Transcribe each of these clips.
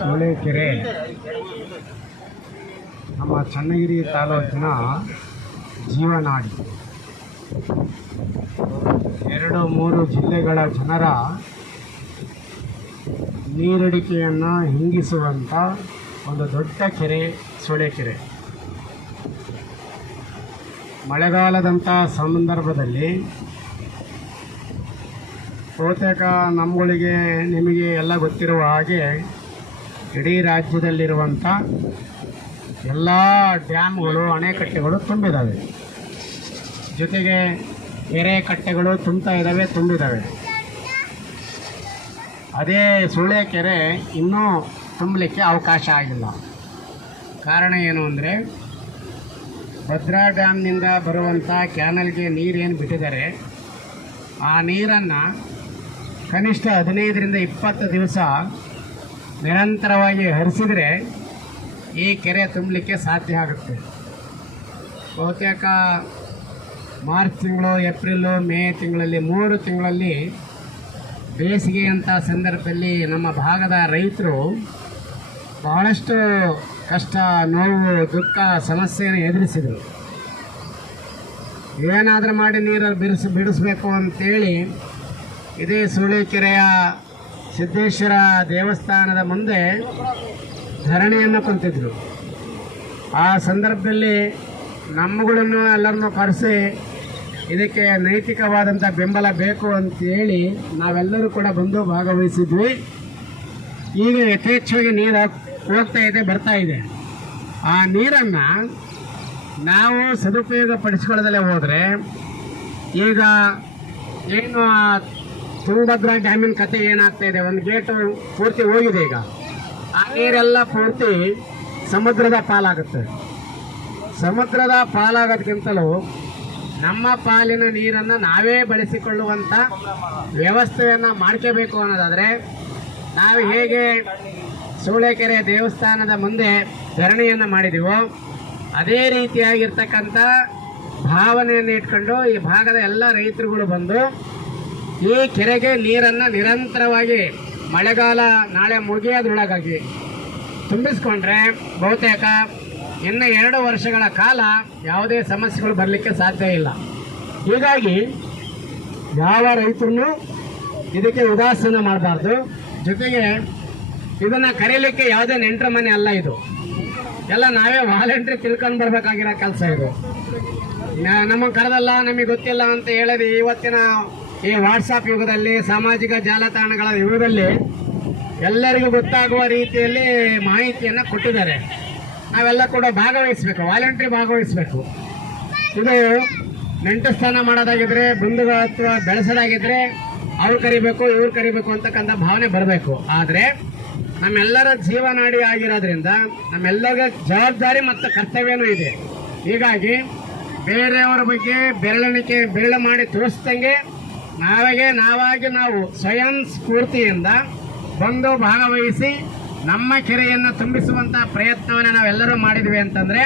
ಸೂಳೆಕೆರೆ ನಮ್ಮ ಚನ್ನಗಿರಿ ತಾಲೂಕಿನ ಜೀವನಾಡಿ. 2-3 ಜಿಲ್ಲೆಗಳ ಜನರ ನೀರಡಿಕೆಯನ್ನು ಹಿಂಗಿಸುವಂಥ ಒಂದು ದೊಡ್ಡ ಕೆರೆ ಸೂಳೆಕೆರೆ. ಮಳೆಗಾಲದಂಥ ಸಂದರ್ಭದಲ್ಲಿ ಬಹುತೇಕ ನಮ್ಮಗಳಿಗೆ ನಿಮಗೆ ಎಲ್ಲ ಗೊತ್ತಿರುವ ಹಾಗೆ ಇಡೀ ರಾಜ್ಯದಲ್ಲಿರುವಂಥ ಎಲ್ಲ ಡ್ಯಾಮ್ಗಳು, ಅಣೆಕಟ್ಟೆಗಳು ತುಂಬಿದ್ದಾವೆ. ಜೊತೆಗೆ ಕೆರೆ ಕಟ್ಟೆಗಳು ತುಂಬಿದ್ದಾವೆ. ಅದೇ ಸೂಳೆಕೆರೆ ಇನ್ನೂ ತುಂಬಲಿಕ್ಕೆ ಅವಕಾಶ ಆಗಿಲ್ಲ. ಕಾರಣ ಏನು ಅಂದರೆ, ಭದ್ರಾ ಡ್ಯಾಮ್ನಿಂದ ಬರುವಂಥ ಕ್ಯಾನಲ್ಗೆ ನೀರೇನು ಬಿಟ್ಟಿದ್ದಾರೆ, ಆ ನೀರನ್ನು ಕನಿಷ್ಠ 15-20 ದಿವಸ ನಿರಂತರವಾಗಿ ಹರಿಸಿದರೆ ಈ ಕೆರೆ ತುಂಬಲಿಕ್ಕೆ ಸಾಧ್ಯ ಆಗುತ್ತೆ. ಬಹುತೇಕ ಮಾರ್ಚ್ ತಿಂಗಳು, ಏಪ್ರಿಲು, ಮೇ ತಿಂಗಳಲ್ಲಿ 3 ತಿಂಗಳಲ್ಲಿ ಬೇಸಿಗೆಯಂಥ ಸಂದರ್ಭದಲ್ಲಿ ನಮ್ಮ ಭಾಗದ ರೈತರು ಬಹಳಷ್ಟು ಕಷ್ಟ, ನೋವು, ದುಃಖ, ಸಮಸ್ಯೆಯನ್ನು ಎದುರಿಸಿದರು. ಏನಾದರೂ ಮಾಡಿ ನೀರಲ್ಲಿ ಬಿಡಿಸ್ಬೇಕು ಅಂತೇಳಿ ಇದೇ ಸೂಳೆಕೆರೆಯ ಸಿದ್ದೇಶ್ವರ ದೇವಸ್ಥಾನದ ಮುಂದೆ ಧರಣಿಯನ್ನು ಕುಂತಿದ್ರು. ಆ ಸಂದರ್ಭದಲ್ಲಿ ನಮ್ಮಗಳನ್ನು ಎಲ್ಲರನ್ನೂ ಕರೆಸಿ ಇದಕ್ಕೆ ನೈತಿಕವಾದಂಥ ಬೆಂಬಲ ಬೇಕು ಅಂತೇಳಿ ನಾವೆಲ್ಲರೂ ಕೂಡ ಬಂದು ಭಾಗವಹಿಸಿದ್ವಿ. ಈಗ ಯಥೇಚ್ಛವಾಗಿ ನೀರು ಬರ್ತಾ ಇದೆ. ಆ ನೀರನ್ನು ನಾವು ಸದುಪಯೋಗ ಪಡಿಸ್ಕೊಳ್ಳೋದಲ್ಲೇ ಹೋದರೆ, ಈಗ ಏನು ತುಂಗಭದ್ರಾ ಡ್ಯಾಮಿನ ಕತೆ ಏನಾಗ್ತಾಯಿದೆ, ಒಂದು ಗೇಟು ಪೂರ್ತಿ ಹೋಗಿದೆ. ಈಗ ಆ ನೀರೆಲ್ಲ ಪೂರ್ತಿ ಸಮುದ್ರದ ಪಾಲಾಗುತ್ತೆ. ಸಮುದ್ರದ ಪಾಲಾಗೋದಕ್ಕಿಂತಲೂ ನಮ್ಮ ಪಾಲಿನ ನೀರನ್ನು ನಾವೇ ಬಳಸಿಕೊಳ್ಳುವಂಥ ವ್ಯವಸ್ಥೆಯನ್ನು ಮಾಡ್ಕೋಬೇಕು ಅನ್ನೋದಾದರೆ, ನಾವು ಹೇಗೆ ಸೂಳೆಕೆರೆ ದೇವಸ್ಥಾನದ ಮುಂದೆ ಧರಣಿಯನ್ನು ಮಾಡಿದ್ದೀವೋ ಅದೇ ರೀತಿಯಾಗಿರ್ತಕ್ಕಂಥ ಭಾವನೆಯನ್ನು ಇಟ್ಕೊಂಡು ಈ ಭಾಗದ ಎಲ್ಲ ರೈತರುಗಳು ಬಂದು ಈ ಕೆರೆಗೆ ನೀರನ್ನು ನಿರಂತರವಾಗಿ ಮಳೆಗಾಲ ನಾಳೆ ಮುಗಿಯೋದ್ರೊಳಗಾಗಿ ತುಂಬಿಸ್ಕೊಂಡ್ರೆ ಬಹುತೇಕ ಇನ್ನು 2 ವರ್ಷಗಳ ಕಾಲ ಯಾವುದೇ ಸಮಸ್ಯೆಗಳು ಬರಲಿಕ್ಕೆ ಸಾಧ್ಯ ಇಲ್ಲ. ಹೀಗಾಗಿ ಯಾವ ರೈತರನ್ನು ಇದಕ್ಕೆ ಉದಾಸೀನ ಮಾಡಬಾರ್ದು. ಜೊತೆಗೆ ಇದನ್ನು ಕರೀಲಿಕ್ಕೆ ಯಾವುದೇ ನೆಂಟರ ಮನೆ ಅಲ್ಲ, ಇದು ಎಲ್ಲ ನಾವೇ ವಾಲಂಟ್ರಿ ತಿಳ್ಕೊಂಡು ಬರಬೇಕಾಗಿರೋ ಕೆಲಸ. ಇದು ನಮಗೆ ಕರೆದಲ್ಲ, ನಮಗೆ ಗೊತ್ತಿಲ್ಲ ಅಂತ ಹೇಳಿದ್ರೆ ಇವತ್ತಿನ ಈ ವಾಟ್ಸಪ್ ಯುಗದಲ್ಲಿ, ಸಾಮಾಜಿಕ ಜಾಲತಾಣಗಳ ಯುಗದಲ್ಲಿ ಎಲ್ಲರಿಗೂ ಗೊತ್ತಾಗುವ ರೀತಿಯಲ್ಲಿ ಮಾಹಿತಿಯನ್ನು ಕೊಟ್ಟಿದ್ದಾರೆ. ನಾವೆಲ್ಲ ಕೂಡ ಭಾಗವಹಿಸಬೇಕು, ವಾಲಂಟ್ರಿ ಭಾಗವಹಿಸಬೇಕು. ಇದು ನೆಂಟಸ್ಥಾನ ಮಾಡೋದಾಗಿದ್ರೆ, ಬಂಧುತ್ವ ಬೆಳೆಸೋದಾಗಿದ್ರೆ ಅವ್ರು ಕರಿಬೇಕು, ಇವ್ರು ಕರಿಬೇಕು ಅಂತಕ್ಕಂಥ ಭಾವನೆ ಬರಬೇಕು. ಆದರೆ ನಮ್ಮೆಲ್ಲರ ಜೀವನಾಡಿ ಆಗಿರೋದ್ರಿಂದ ನಮ್ಮೆಲ್ಲರಿಗೂ ಜವಾಬ್ದಾರಿ ಮತ್ತು ಕರ್ತವ್ಯನೂ ಇದೆ. ಹೀಗಾಗಿ ಬೇರೆಯವರ ಬಗ್ಗೆ ಬೆರಳು ಮಾಡಿ ತೋರಿಸ್ದಂಗೆ ನಾವು ಸ್ವಯಂ ಸ್ಫೂರ್ತಿಯಿಂದ ಬಂದು ಭಾಗವಹಿಸಿ ನಮ್ಮ ಕೆರೆಯನ್ನು ತುಂಬಿಸುವಂಥ ಪ್ರಯತ್ನವನ್ನು ನಾವೆಲ್ಲರೂ ಮಾಡಿದ್ವಿ ಅಂತಂದರೆ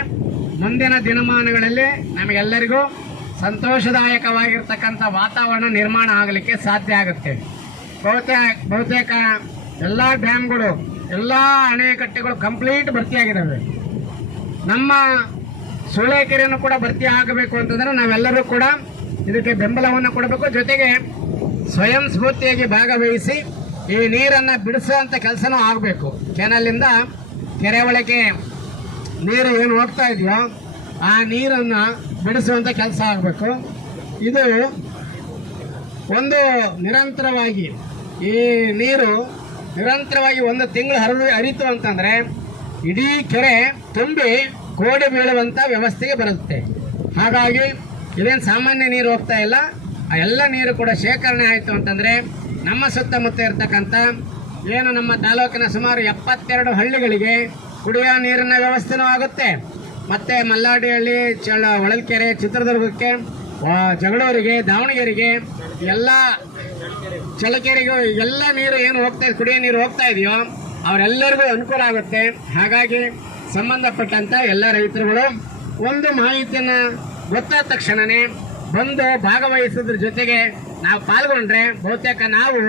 ಮುಂದಿನ ದಿನಮಾನಗಳಲ್ಲಿ ನಮಗೆಲ್ಲರಿಗೂ ಸಂತೋಷದಾಯಕವಾಗಿರ್ತಕ್ಕಂಥ ವಾತಾವರಣ ನಿರ್ಮಾಣ ಆಗಲಿಕ್ಕೆ ಸಾಧ್ಯ ಆಗುತ್ತೆ. ಬಹುತೇಕ ಎಲ್ಲ ಡ್ಯಾಮ್ಗಳು, ಎಲ್ಲ ಅಣೆಕಟ್ಟೆಗಳು ಕಂಪ್ಲೀಟ್ ಭರ್ತಿಯಾಗಿದ್ದಾವೆ. ನಮ್ಮ ಸೂಳೆಕೆರೆಯನ್ನು ಕೂಡ ಭರ್ತಿ ಆಗಬೇಕು ಅಂತಂದರೆ ನಾವೆಲ್ಲರೂ ಕೂಡ ಇದಕ್ಕೆ ಬೆಂಬಲವನ್ನು ಕೊಡಬೇಕು. ಜೊತೆಗೆ ಸ್ವಯಂ ಸ್ಫೂರ್ತಿಯಾಗಿ ಭಾಗವಹಿಸಿ ಈ ನೀರನ್ನು ಬಿಡಿಸುವಂಥ ಕೆಲಸನೂ ಆಗಬೇಕು. ಕೆನಲಿಂದ ಕೆರೆ ಒಳಗೆ ನೀರು ಏನು ಹೋಗ್ತಾ ಇದೆಯೋ ಆ ನೀರನ್ನು ಬಿಡಿಸುವಂಥ ಕೆಲಸ ಆಗಬೇಕು. ಇದು ಒಂದು ನಿರಂತರವಾಗಿ ಈ ನೀರು ನಿರಂತರವಾಗಿ 1 ತಿಂಗಳು ಹರಿತು ಅಂತಂದರೆ ಇಡೀ ಕೆರೆ ತುಂಬಿ ಕೋಡಿ ಬೀಳುವಂಥ ವ್ಯವಸ್ಥೆಗೆ ಬರುತ್ತೆ. ಹಾಗಾಗಿ ಇದೇನು ಸಾಮಾನ್ಯ ನೀರು ಹೋಗ್ತಾ ಇಲ್ಲ, ಆ ಎಲ್ಲ ನೀರು ಕೂಡ ಶೇಖರಣೆ ಆಯಿತು ಅಂತಂದರೆ ನಮ್ಮ ಸುತ್ತಮುತ್ತ ಇರ್ತಕ್ಕಂಥ ಏನು ನಮ್ಮ ತಾಲೂಕಿನ ಸುಮಾರು 72 ಹಳ್ಳಿಗಳಿಗೆ ಕುಡಿಯೋ ನೀರಿನ ವ್ಯವಸ್ಥೆನೂ ಆಗುತ್ತೆ. ಮತ್ತು ಮಲ್ಲಾಡಿಹಳ್ಳಿ, ಹೊಳಲ್ಕೆರೆ, ಚಿತ್ರದುರ್ಗಕ್ಕೆ, ಜಗಳೂರಿಗೆ, ದಾವಣಗೆರೆಗೆ, ಎಲ್ಲ ಚಳ್ಳಕೆರೆಗೂ ಎಲ್ಲ ನೀರು ಏನು ಕುಡಿಯೋ ನೀರು ಹೋಗ್ತಾ ಇದೆಯೋ ಅವರೆಲ್ಲರಿಗೂ ಅನುಕೂಲ ಆಗುತ್ತೆ. ಹಾಗಾಗಿ ಸಂಬಂಧಪಟ್ಟಂಥ ಎಲ್ಲ ರೈತರುಗಳು ಒಂದು ಮಾಹಿತಿಯನ್ನು ಗೊತ್ತಾದ ತಕ್ಷಣವೇ ಬಂದು ಭಾಗವಹಿಸೋದ್ರ ಜೊತೆಗೆ ನಾವು ಪಾಲ್ಗೊಂಡ್ರೆ ಬಹುತೇಕ ನಾವು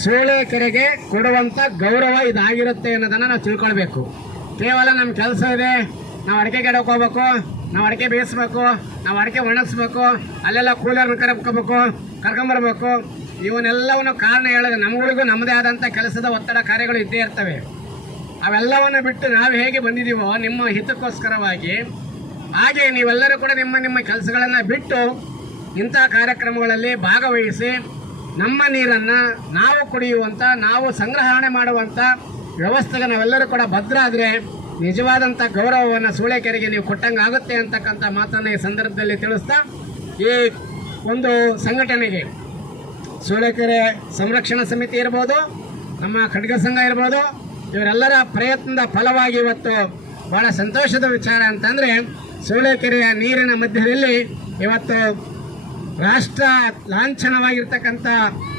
ಸೂಳೆಕೆರೆಗೆ ಕೊಡುವಂಥ ಗೌರವ ಇದಾಗಿರುತ್ತೆ ಅನ್ನೋದನ್ನು ನಾವು ತಿಳ್ಕೊಳ್ಬೇಕು. ಕೇವಲ ನಮ್ಮ ಕೆಲಸ ಇದೆ, ನಾವು ಅಡಿಕೆ ಗಿಡಕ್ಕೆ ಹೋಗ್ಬೇಕು, ನಾವು ಅಡಿಕೆ ಬೇಯಿಸ್ಬೇಕು, ನಾವು ಅಡಿಕೆ ಒಣಗಿಸ್ಬೇಕು, ಅಲ್ಲೆಲ್ಲ ಕೂಲರ್ನ ಕರ್ಕೊಂಬರ್ಬೇಕು, ಇವನ್ನೆಲ್ಲವನ್ನು ಕಾರಣ ಹೇಳಿದ್ರೆ ನಮ್ಮಗಳಿಗೂ ನಮ್ಮದೇ ಆದಂಥ ಕೆಲಸದ ಒತ್ತಡ ಕಾರ್ಯಗಳು ಇದ್ದೇ ಇರ್ತವೆ. ಅವೆಲ್ಲವನ್ನು ಬಿಟ್ಟು ನಾವು ಹೇಗೆ ಬಂದಿದ್ದೀವೋ ನಿಮ್ಮ ಹಿತಕ್ಕೋಸ್ಕರವಾಗಿ, ಹಾಗೆ ನೀವೆಲ್ಲರೂ ಕೂಡ ನಿಮ್ಮ ಕೆಲಸಗಳನ್ನು ಬಿಟ್ಟು ಇಂಥ ಕಾರ್ಯಕ್ರಮಗಳಲ್ಲಿ ಭಾಗವಹಿಸಿ ನಮ್ಮ ನೀರನ್ನು ನಾವು ಕುಡಿಯುವಂಥ, ನಾವು ಸಂಗ್ರಹಣೆ ಮಾಡುವಂಥ ವ್ಯವಸ್ಥೆಗೆ ನಾವೆಲ್ಲರೂ ಕೂಡ ಭದ್ರ ಆದರೆ ನಿಜವಾದಂಥ ಗೌರವವನ್ನು ಸೂಳೆಕೆರೆಗೆ ನೀವು ಕೊಟ್ಟಂಗೆ ಆಗುತ್ತೆ ಅಂತಕ್ಕಂಥ ಮಾತನ್ನು ಈ ಸಂದರ್ಭದಲ್ಲಿ ತಿಳಿಸ್ತಾ, ಈ ಒಂದು ಸಂಘಟನೆಗೆ ಸೂಳೆಕೆರೆ ಸಂರಕ್ಷಣಾ ಸಮಿತಿ ಇರ್ಬೋದು, ನಮ್ಮ ಖಡ್ಗ ಸಂಘ ಇರ್ಬೋದು, ಇವರೆಲ್ಲರ ಪ್ರಯತ್ನದ ಫಲವಾಗಿ ಇವತ್ತು ಭಾಳ ಸಂತೋಷದ ವಿಚಾರ ಅಂತಂದರೆ ಸೂಳೆಕೆರೆಯ ನೀರಿನ ಮಧ್ಯದಲ್ಲಿ ಇವತ್ತು ರಾಷ್ಟ್ರ ಲಾಂಛನವಾಗಿರ್ತಕ್ಕಂಥ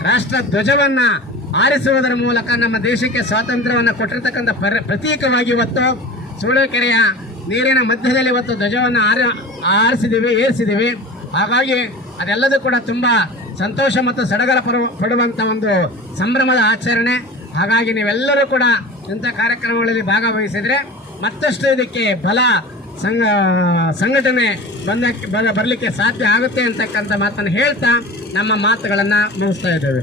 ರಾಷ್ಟ್ರ ಧ್ವಜವನ್ನು ಆರಿಸುವುದರ ಮೂಲಕ ನಮ್ಮ ದೇಶಕ್ಕೆ ಸ್ವಾತಂತ್ರ್ಯವನ್ನು ಕೊಟ್ಟಿರ್ತಕ್ಕಂಥ ಪ್ರತೀಕವಾಗಿ ಇವತ್ತು ಸೂಳೆಕೆರೆಯ ನೀರಿನ ಮಧ್ಯದಲ್ಲಿ ಇವತ್ತು ಧ್ವಜವನ್ನು ಏರಿಸಿದ್ದೀವಿ. ಹಾಗಾಗಿ ಅದೆಲ್ಲದೂ ಕೂಡ ತುಂಬ ಸಂತೋಷ ಮತ್ತು ಸಡಗರ ಪಡುವಂಥ ಒಂದು ಸಂಭ್ರಮದ ಆಚರಣೆ. ಹಾಗಾಗಿ ನೀವೆಲ್ಲರೂ ಕೂಡ ಇಂಥ ಕಾರ್ಯಕ್ರಮಗಳಲ್ಲಿ ಭಾಗವಹಿಸಿದರೆ ಮತ್ತಷ್ಟು ಇದಕ್ಕೆ ಸಂಘಟನೆ ಬರಲಿಕ್ಕೆ ಸಾಧ್ಯ ಆಗುತ್ತೆ ಅಂತಕ್ಕಂಥ ಮಾತನ್ನು ಹೇಳ್ತಾ ನಮ್ಮ ಮಾತುಗಳನ್ನು ಮುಗಿಸ್ತಾ ಇದ್ದೇವೆ.